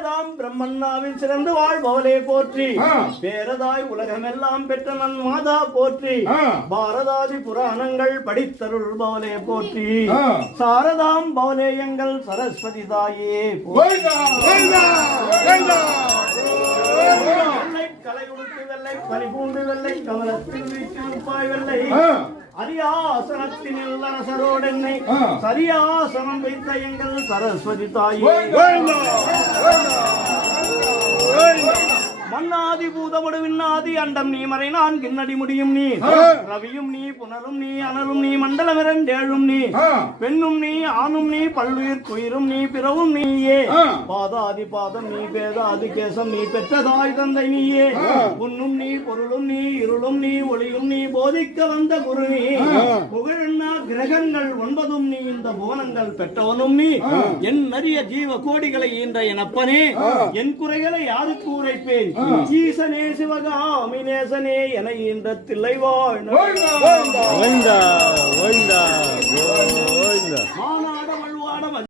வேதாம் பிரம்மண்ணாவின் சிறந்து வாழ்பவளே போற்றி. பேரதாய் உலகமெல்லாம் பெற்ற நன் மாதா போற்றி. பாரதாதி புராணங்கள் படித்தருள்பவளே போற்றி. சாரதாம் பவலே எங்கள் சரஸ்வதி தாயே வெள்ளை கலை உடுத்து வெள்ளை பனி பூண்டு வெள்ளை கமலத்தில் வீட்டிருப்பாய் வெள்ளை அரியாசனத்தினில் அரசரோடென்னை சரியாசனம் வைத்த எங்கள் சரஸ்வதி தாயே மன்னாதி பூதமடு விண்ணாதி அண்டம் நீ மறை நான் கிண்ணடி முடியும் நீ ரவியும் நீ புனரும் நீ அனலும் நீ மண்டலம் இரண்டேழும் நீ பெண்ணும் நீ ஆணும் நீ பல்லுயிர் குயிரும் நீ பிறவும் நீயே பாதாதி பாதம் நீ பேதாதி கேசம் நீ பெற்றதாய் தந்தை நீயே உன்னும் நீ பொருளும் நீ இருளும் நீ ஒளியும் நீ போதிக்க வந்த குரு நீ புகழன்னா கிரகங்கள் ஒன்பதும் நீ இந்த புவனங்கள் பெற்றவனும் நீ என் நிறைய ஜீவ கோடிகளை ஈன்ற என் அப்பனே என் குறைகளை யாருக்கு உரைப்பேன் ஈசனே சிவகாமி நேசனே என ஈன்ற தில்லை வாழ்ந்த